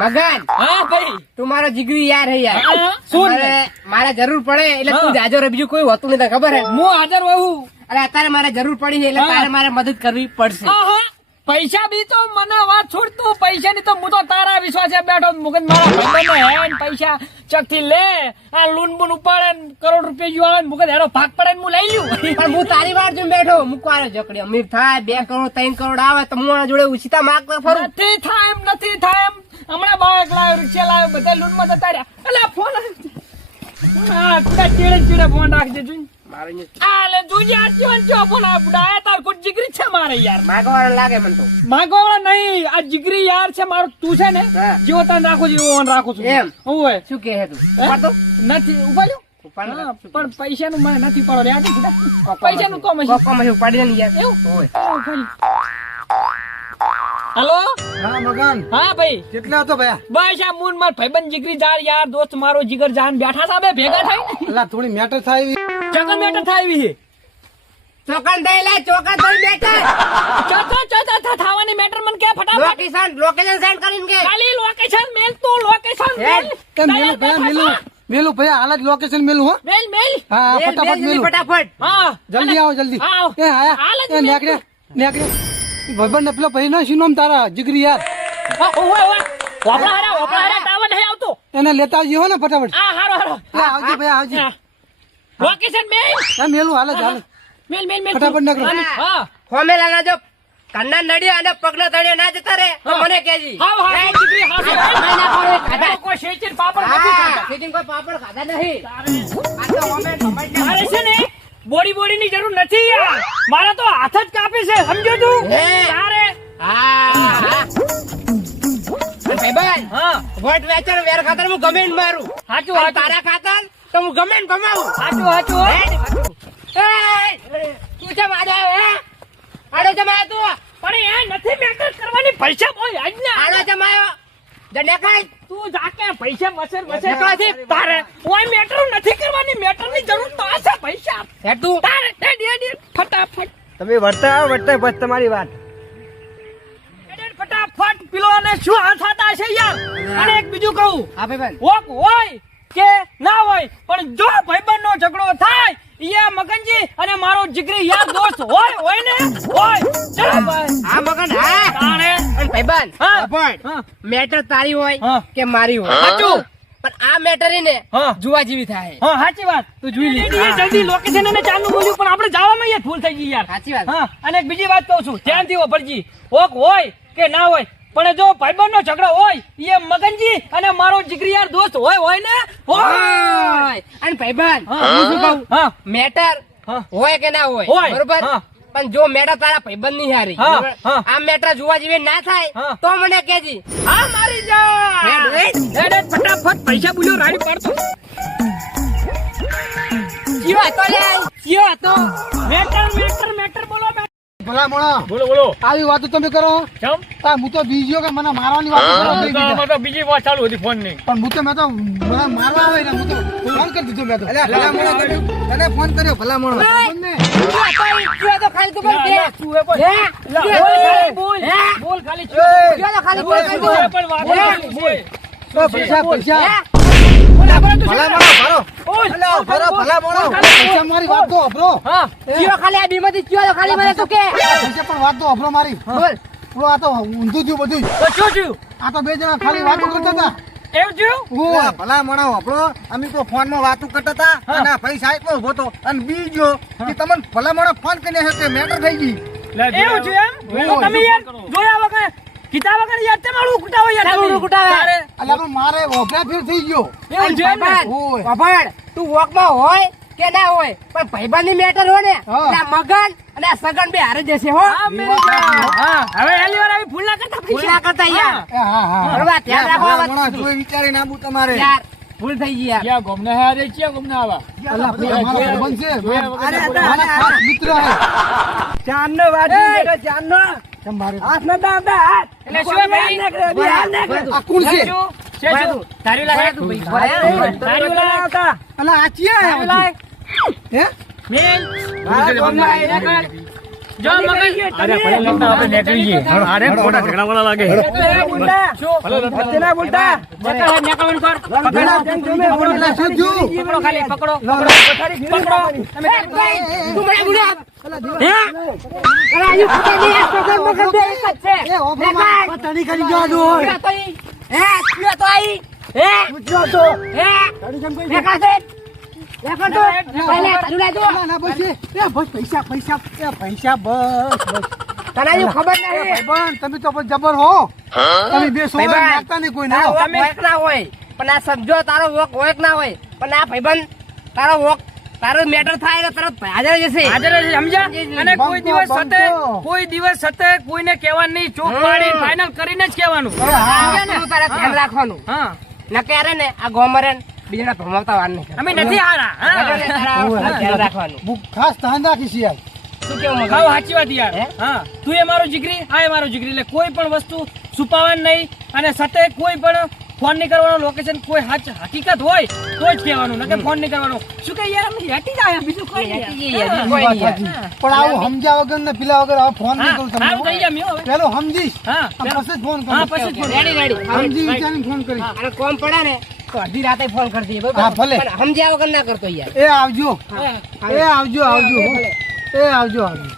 મગન હા ભાઈ તું મારો જીગરી યાર હે યાર. શું મારે જરૂર પડે એટલે તું જાજો રે, બીજું કોઈ હોતું નથી ખબર હે. હું હાજર હોઉં. અરે અત્યારે મારે જરૂર પડી છે એટલે તારે મારે મદદ કરવી પડશે. પૈસા બી તો મને વાત છોડ તું, પૈસા ની તો હું તો તારા વિશ્વાસે બેઠો મુકન મારા ભાઈબંધને હેન પૈસા ચકથી લે આ લૂન બૂન ઉપાડે કરોડ રૂપિયા જો આવે મુકન હેરો ભાગ પડે ને હું લઈ લ્યું. પણ હું તારી વાર જોઈને બેઠો મુકવાને જકડી અમીર થાય 2 કરોડ 3 કરોડ આવે તો હું આના જોડે ઉછીતા માગતો ફરું. નથી થાય એમ નથી થાય એમ. હમણાં બાઈક લાવ્યો રિક્ષા લાવ્યો બધા લૂન માં જતા રહ્યા. અલા ફોન હા કુડા ચીડે ચીડે ફોન રાખજે જોઈ આ લે જોજે આ જીવન જો ફોન આ બુડા તાર કોઈ જીગરી છે મારે યાર. માગવાળા લાગે મને તો. માગવાળા નહીં આ જીગરી યાર છે મારો. તું છે ને જેવો તને રાખું જેવો ઓન રાખું છું એમ. ઓય શું કહે તું? ઉપાડતો નથી ઉપાડ્યો પણ પૈસા નું મને નથી પડો યાર. પૈસા નું કોમ છે કોમ ઉપાડી દે ને યાર. એવું હેલો હા મગન. હા ભાઈ કેટલા હતો ભયા? બસ આ મૂન માર ભાઈબંધ જીગરી જાર યાર દોસ્ત મારો જીગર જાન બેઠા હતા બે ભેગા થાય ને અલા થોડી મેટર થાય ચકન મેટર થાય એવી ચોકન દઈ લે, ચોકન દઈ બેટા. ચો થવાની મેટર મને કે ફટાફટ લોકેશન સેન્ડ કરીને કે ખાલી લોકેશન મેલ તું લોકેશન મેલ કે મેલું ભયા મેલું ભયા હાલ જ લોકેશન મેલું હો. મેલ હા ફટાફટ મેલું. ફટાફટ. હા જલ્દી આવો જલ્દી. આવો. એ આયા હાલ જ એ નેકડે ભાઈબંધ ને પેલો ભાઈ ના શું નામ તારા જીગરી યાર ઓય વાપરા હારા તાવન હે આવતો એને લેતા આવજો હો ને ફટાફટ. આ હારો એ આવજો ભયા આવજો. લોકેશન મેલ એ મેલું હાલ જ હાલ મેલ ફટાફટ નીકળો. હા હોમેલા જો કન્ના નડિયા અને પગના તળિયા ના જતા રે તો મને કેજી. હા જીગરી હા કોઈ શેચીન પાપડ નથી ખાતા. કોઈ પાપડ ખાધા નહીં. આ તો હોમે સમજ મારે છે ને બોડી ની જરૂર નથી યાર. મારા તો હાથ જ કાપે છે સમજો તું. તારે ભાઈબંધ હા વોટ વેચર વેર ખાતર હું ગમે ને મારું. હાચું અને તારા ખાતર તો હું ગમે ને ભમાવું. હાચું તું છે મારા હે આડો જમાયો તું. પણ એ નથી મેટર કરવાની પૈસા બોલ આજના આડો જમાયો જડેકાઈ તું જાકે પૈસા મસર કાથી તારે કોઈ મેટર નથી કરવાની. મેટર ની જરૂર તો આ છે પૈસા. હે તું તારે દે ફટાફટ તમે વર્તા બસ તમારી વાત. ફટાફટ પેલો ને શું હાથ થતા છે યાર. અને એક બીજું કહું હા ભાઈબંધ વોક હોય કે ના હોય પણ જો ભાઈબંધ નો ઝઘડો થાય યા મગનજી અને મારો જીગરી યાર દોસ્ત હોય ને હોય ચલો ભાઈ. હા મગન હા તાણે અને ભાઈબંધ હા. પણ મેટર તારી હોય હા. કે મારી હોય સાચું. પણ આ મેટર ને હા. જુવા જેવી થાય. હા સાચી વાત તું જોઈ લે જલ્દી લોકેશન અને ચાલુ બોલ્યું પણ આપણે જવામાં યાર ભૂલ થઈ ગઈ યાર. સાચી વાત. હા અને એક બીજી વાત કહું છું ધ્યાનથી વાપરજી. વોક હોય કે ના હોય પણ જો ભાઈબંધ નો ઝઘડો હોય એ મગનજી અને મારો જીગરી યાર દોસ્ત હોય ને હોય. અને ભાઈબંધ હા. હું શું કહું હા મેટર હા. હોય કે ના હોય. હોય બરોબર હા. પણ જો મેટર તારા ભાઈબંધ ની હારી હા. બરોબર? હા. આ મેટર જોવા જેવી ના થાય હા. તો મને કેજી. હા મારી જા હેડ ફટાફટ પૈસા બોલ્યો રાડી પાડતો કયો હતો લે કયો હતો મેટર બોલો ભલા મોણા બોલો આવી વાતો તમે કરો. કેમ હું તો બીજો કે મને મારવાની વાત કરો થઈ ગઈ. તો બીજી વાત ચાલુ હતી ફોન ની પણ મેં તો મને મારવા આવે ને હું તો ફોન કરી દીધો મેં તો. ભલા મોણા કર્યું તને ફોન કર્યો ભલા મોણા. કયો હતો ખાલી તું બોલ કે હે? બોલ હે? બોલ ખાલી કયો હતો ખાલી બોલ કરી દો. પણ વાત બોલ પૈસા પૈસા બોલા બોલા તું ભલા શું? મોણા ભરો ભલા મોણા પૈસા મારી વાત તો અભરો. હા કયો ખાલી આ બીમારી કયો હતો ખાલી મને તું કે પૈસા પણ વાત તો અભરો મારી. બોલ પેલો આ તો ઊંધું થયું બધું. તો શું થયું આ તો બે જણા ખાલી વાતો કરતા હતા. એવું થયું ભલા મોણા વાપરો અમે તો ફોન માં વાતો કરતા હતા અને આ ભાઈ સાહેબ ઉભો તો અને બીજો કે તમને ભલા મોણા ફોન કરીને હે કે મેટર થઈ ગઈ. એવું છે એમ તો તમે યાર જોયા વગર કીધા વગર યાર તમારું કુટાવો યાર તમારું તમે. કુટાવે. તારે એટલે પણ મારે ઓફરા ફેર થઈ ગયો. એવું છે એમ ને? ઓય. ભાઈબંધ તું વોકમાં હોય કે ના હોય પણ ભાઈબંધ ની મેટર હોય ને હા. એટલે આ મગન અને આ સગન બે હારે જશે હો. હા, મેરી જાન. હા હવે હેલી વાર આવી ભૂલ ના કરતા ભૂલ ના કરતા યાર. હા બરોબર, ધ્યાન રાખો આ વાત. મોણા જોઈ વિચારીને આવું તમારે. યાર ભૂલ થઈ ગઈ યાર. ક્યાં ગોમને હે રે ક્યાં ગોમને આવા અલા, પેલા મારા ભાઈબંધ છે. જોયા વગર મારા ખાસ મિત્ર છે. ચાંદનો વાડી દેખો ચાંદનો. તમારે હાથ ન દાબ દે હાથ. એટલે શું ભાઈ? આ કોણ છે? તારી લાગે તારી લાગે અલા, આ ચિયા તારી આવ્યો લાગે છે? હે મેલ મારા ગોમમાં આઈને કર. જો મગજ અરે ભલે લગતા આપણે નીકળી જઈએ અરે ખોટા ઝઘડાવાળા લાગે ના બોલતા બતા નીકળવાનું કર એટલે શું થયું? પકડો ખાલી પકડો પકડો તમે તું મને બોલ્યો હે અરે આજુ ખબર નહીં આ છોકરા મગજ બે એક જ છે એ ઓફરમાં પતણી કરી જવા દો. ક્યાં તો ઈ? હે ક્યાં તો આઈ હે પૂછ્યો તો. હે લે કાસે લે કાસે પહેલે ચાલુ લાજો ના, ના, બસ એ બસ પૈસા પૈસા પૈસા બસ બસ. તને આજુ ખબર એ નહીં ભાઈબંધ, તમે તો પણ જબર હો. તમે બે સોળા ભાઈબંધ. નાખતા નહીં કોઈ તારો ના. વોક હોય કે ના હોય પણ આ સમજો તારો વોક હોય કે ના હોય પણ આ ભાઈબંધ તારો વોક તારો મેટર થાય એટલે તરત હાજર જશે હાજર જ સમજ્યા અને કોઈ દિવસ સતે કોઈ દિવસ સતે કોઈને કહેવાનું નહીં ચોક પાડી ફાઇનલ કરીને જ કહેવાનું તું તારે ધ્યાન રાખવાનું હા નકે અરે ને આ ગોમરે બીજાને ભમાવતા વાર નહીં અમે નથી હારા હા ધ્યાન રાખવાનું બુક ખાસ ધ્યાન રાખીશ યાર. શું કેવું મગજ? ખાવ સાચી વાત યાર હે? હા તું એ મારો જીગરી આ એ મારો જીગરી એટલે કોઈ પણ વસ્તુ છુપાવવાની નહીં અને સતે કોઈ પણ ફોન નહીં કરવાનો લોકેશન કોઈ હકીકત હોય તો જ કહેવાનું નકે ફોન નહીં કરવાનો શું કે યાર અમે હેટી જ આયા બીજું કોઈ નહીં યાર. કોઈ વાત નહીં યાર. સાચી. પણ આવું સમજ્યા વગર ને પેલા વગર આવો ફોન નહીં કરું હા થઈ તમને. ગયા મ્યો હવે પેલો સમજીશ હા અને પછી જ ફોન હા કરું. પછી જ રેડી રેડી સમજી વિચારીને ફોન કરીશ. અને કોમ પડે ને તો અડધી રાતે ફોન કરતી બરોબર? હા, ભલે. પણ સમજ્યા વગર ના કરતો યાર એ આવજો હા. એ આવજો આવજો હો. એ આવજો આવજો